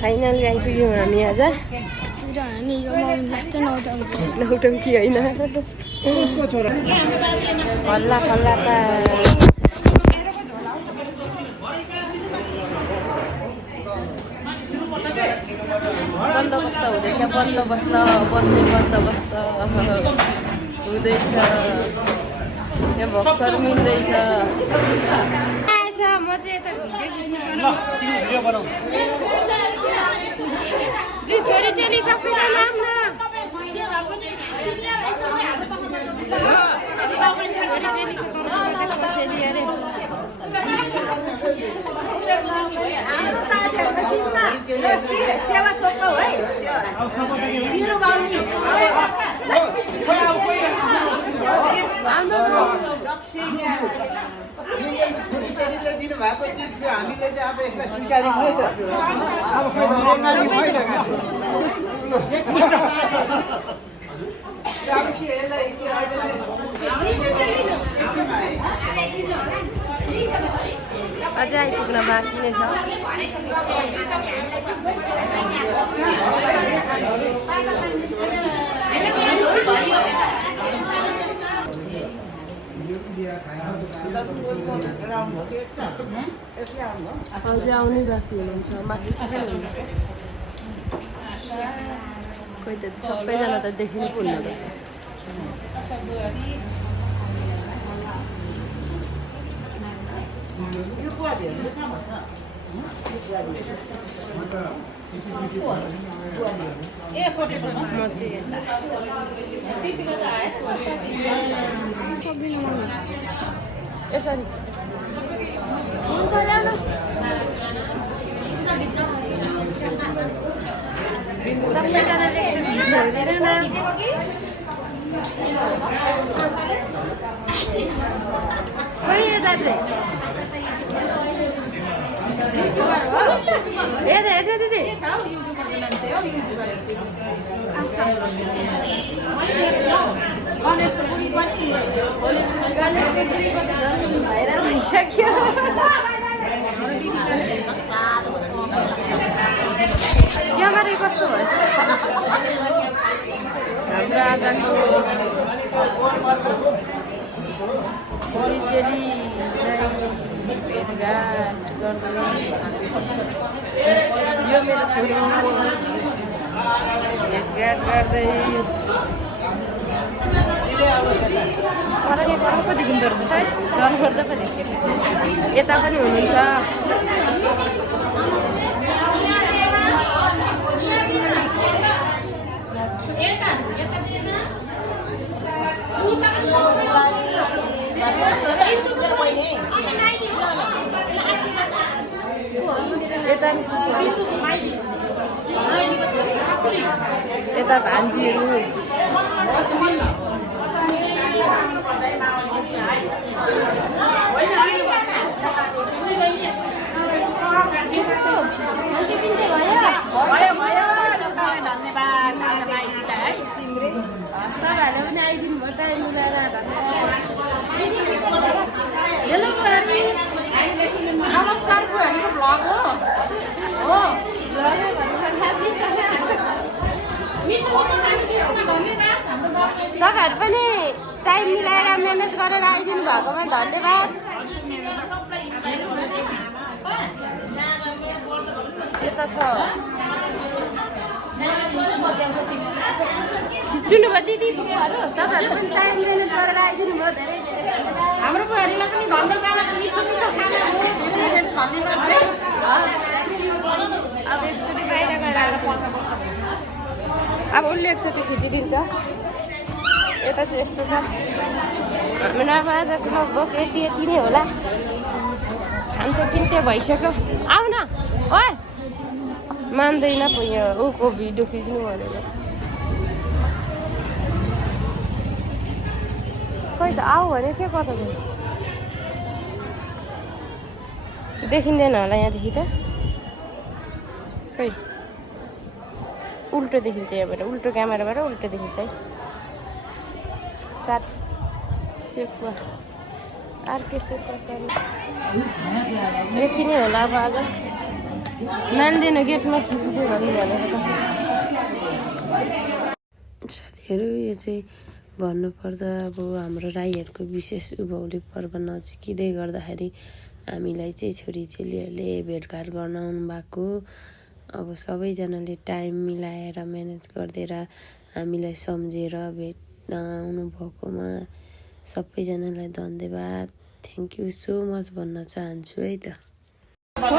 Finally आइपुग्यौँ हामी आज। नौटङ्की होइन हल्ला खल्ला त बन्दोबस्त हुँदैछ, बन्दोबस्त बस्ने बन्दोबस्त हुँदैछ। यहाँ भर्खर मिल्दैछ। छोरी चेली सबैजना सेवा छोप्छौ है सिरो बाउनी छोरी चेलीले दिनुभएको चिज हामीले चाहिँ अब यसलाई स्वीकार्यौँ है त। अब बङ्गाली होइन अब के यसलाई अझै आइपुग्न बाँकी नै छ। अझै आउनै बाँकी हुनुहुन्छ, माथि हुनुहुन्छ। खोइ त सबैजना त देखिनु पुग्नु रहेछ। यसरी हुन्छ ल्याउनु सबैजनाले हेरेर न खोइ यता चाहिँ हेर हेर्नु दिदी भाइरल भइसक्यो। क्यामेरा कस्तो भएछ हाम्रो आजको छोरी चेली भेटघाट गर्दै यो मेरो छोरी भेटघाट गर्दै फरकै फरक पो देखिँदो रहेछ त है, डरपर्दो पो देखियो। यता पनि हुनुहुन्छ। यता भान्जीहरू तपाईँहरूले पनि आइदिनु भयो टाइम मिलाएर। नमस्कार हाम्रो भ्लग हो तपाईँहरू पनि टाइम मिलाएर म्यानेज गरेर आइदिनु भएकोमा धन्यवाद। यता छ खिच्नु भयो दिदी बुवाहरू, तपाईँहरू पनि टाइम म्यानेज गरेर आइदिनु भयो। धेरै हाम्रो बुवाहरूलाई पनि धन्यवाद। अब एकचोटि बाहिर गएर अब उसले एकचोटि खिचिदिन्छ। यता चाहिँ यस्तो छ हाम्रो अब आजको लगभग यति नै होला। खान्थ्यो पिन्थ्यो भइसक्यो। आऊ न ओए मान्दैन पो यहाँ ऊको भिडियो खिच्नु भनेर। खोइ त आऊ भने थियो कता गयो देखिँदैन होला यहाँदेखि त। खोइ उल्टो देखिन्छ यहाँबाट, उल्टो क्यामेराबाट उल्टो देखिन्छ है। सात सेकुवा अर्कै सेकुवा यति नै होला अब आज। मान्दैन गेटमा खिचिदियो भने भनेर त साथीहरू। यो चाहिँ भन्नुपर्दा अब हाम्रो राईहरूको विशेष उभौली पर्व नजिकिँदै गर्दाखेरि हामीलाई चाहिँ छोरीचेलीहरूले भेटघाट गर्न आउनु भएको। अब सबैजनाले टाइम मिलाएर म्यानेज गरिदिएर हामीलाई सम्झेर भेट्न आउनुभएकोमा सबैजनालाई धन्यवाद, थ्याङ्क यू सो मच भन्न चाहन्छु है त। कता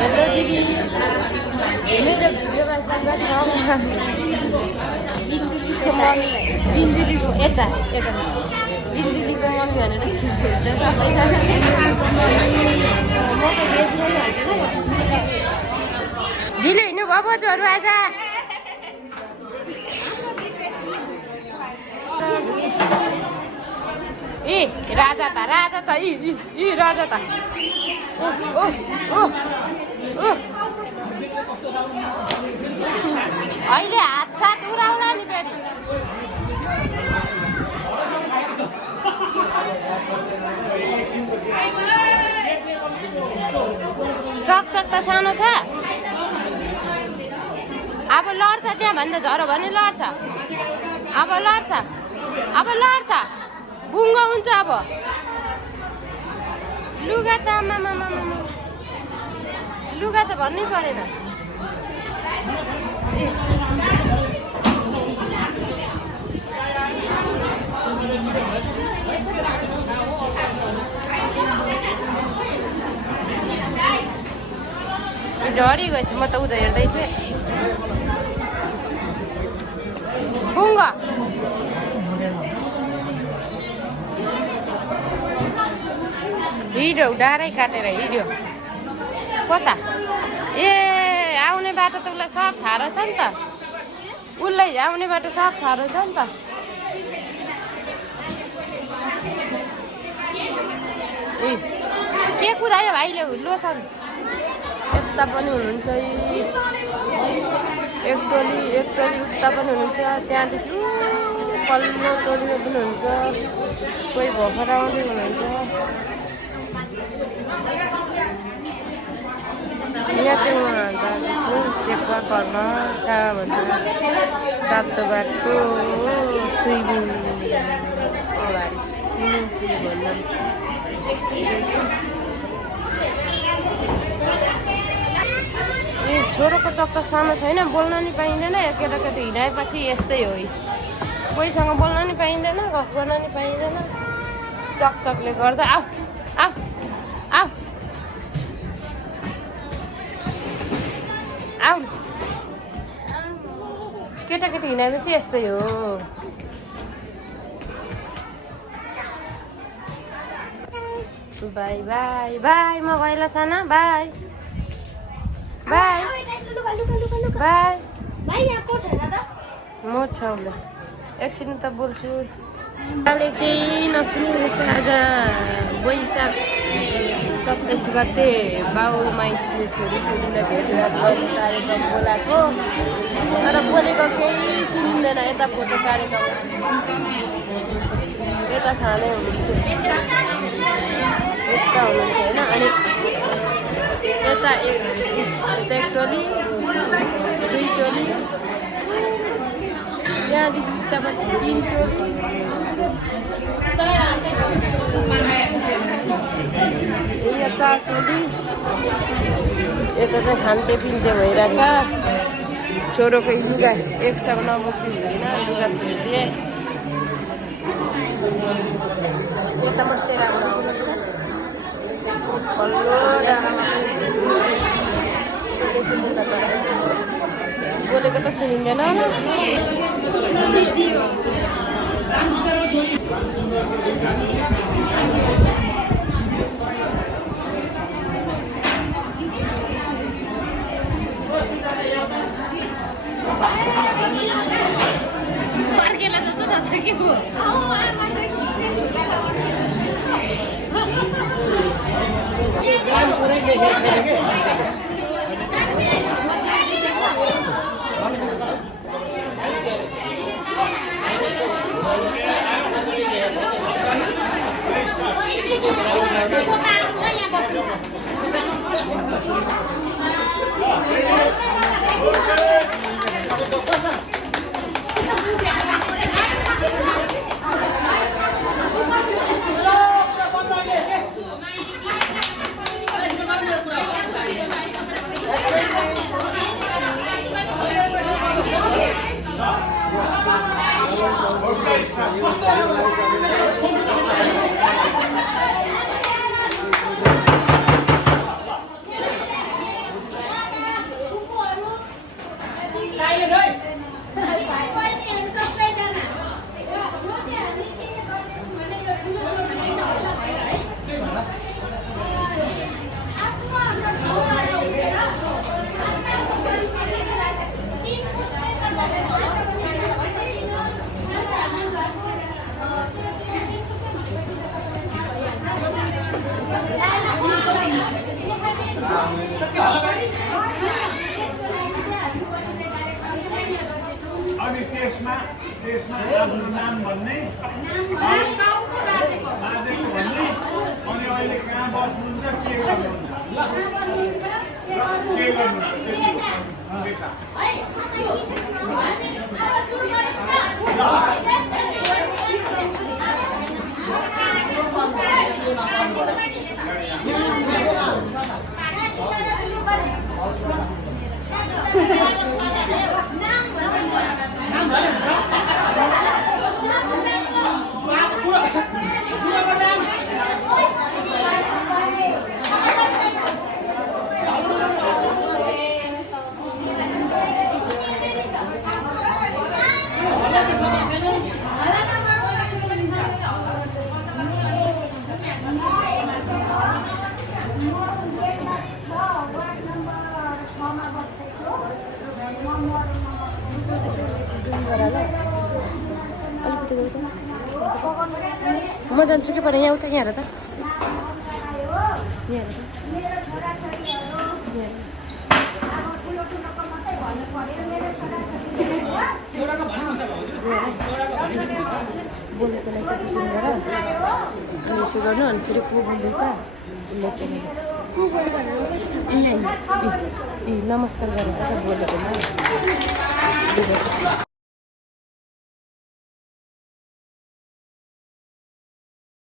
हेलो दिदी, मेरो भिडियोमा स्वागत छ। बिन्दुलीको यता यता बिन्दुलीको मम्मी भनेर चिन्नुहुन्छ सबैजनाले। म त बेच्नु हाल्छु ढिलो हिँड्नु भयो बोजूहरू आज। ए राजा त राजा त अहिले हात साथ उडाउला नि फेरि। चकचक त सानो छ, अब लड्छ त्यहाँ भन्दा झरो भने लड्छ, अब लड्छ बुङ्गो हुन्छ। अब लुगा त लुगा त भन्नै परेन। झरी गएछु म त उता हेर्दै थिएँ। बुङ्गो हिँड्यो, डाँडै काटेर हिँड्यो। कता ए आउने बाटो त उसलाई सब थाहा रहेछ नि त, उसलाई आउने बाटो सब थाहा रहेछ नि त। ए के कुदायो भाइले लोसन। यता पनि हुनुहुन्छ एक टोली उता पनि हुनुहुन्छ, त्यहाँदेखि पल्लो टोलीमा पनि हुन्छ, कोही भर्खर आउँदै हुनुहुन्छ। यहाँ चाहिँ दाजुको सेक्वा कर्म कहाँ भन्छ सातो बाटो स्विमिङ पुल भन्दा ए छोरोको चकचक सानो छैन, बोल्न नि पाइँदैन। केटाकेटी हिँडाएपछि यस्तै हो, कोहीसँग बोल्न नि पाइँदैन, गफ गर्न नि पाइँदैन चकचकले गर्दा। आऊ आऊ आऊ आऊ, केटाकेटी हिँडाएपछि यस्तै हो। बाई बाई बाई, म गएँ साना, बाई बाई बाई। म छ उसले एकछिन त बोल्छु। अहिले केही नसुनिरहेछ। आज वैशाख 27 गते बाउ माइतीले छोरीचेलीलाई भेटघाट गर्ने कार्यक्रम बोलाएको, तर बोलेको केही सुनिँदैन। यता फोटो कार्यक्रम यता खाँदै हुनुहुन्छ, यता हुनुहुन्छ होइन। अनि यता एक टोली दुई टोली, त्यहाँदेखि उतापट्टि 3 टोली, यहाँ 4 टोली। यता चाहिँ खान्ते पिन्ते भइरहेछ। छोरोको लुगा एक्स्ट्रा नबोक्नु हुँदैन, लुगा फेरिदिए। यता मात्रै राम्रो आउँदो रहेछ, पल्लो डाँडामा बोलेको त सुनिँदैन। फर्केला जस्तो छ त के हो। अनि त्यसमा आफ्नो नाम भन्ने बाजेको भन्ने अनि अहिले कहाँ बस्नुहुन्छ के गर्नुहुन्छ ल के गर्नुहुन्छ म जान्छु कि पर यहाँ उता यहाँ हेर त बोलेको लागि चाहिँ सुटिङ गर अनि यसो गर्नु अनि फेरि को बोल्दैछ उसले ए नमस्कार गरेर बोलेको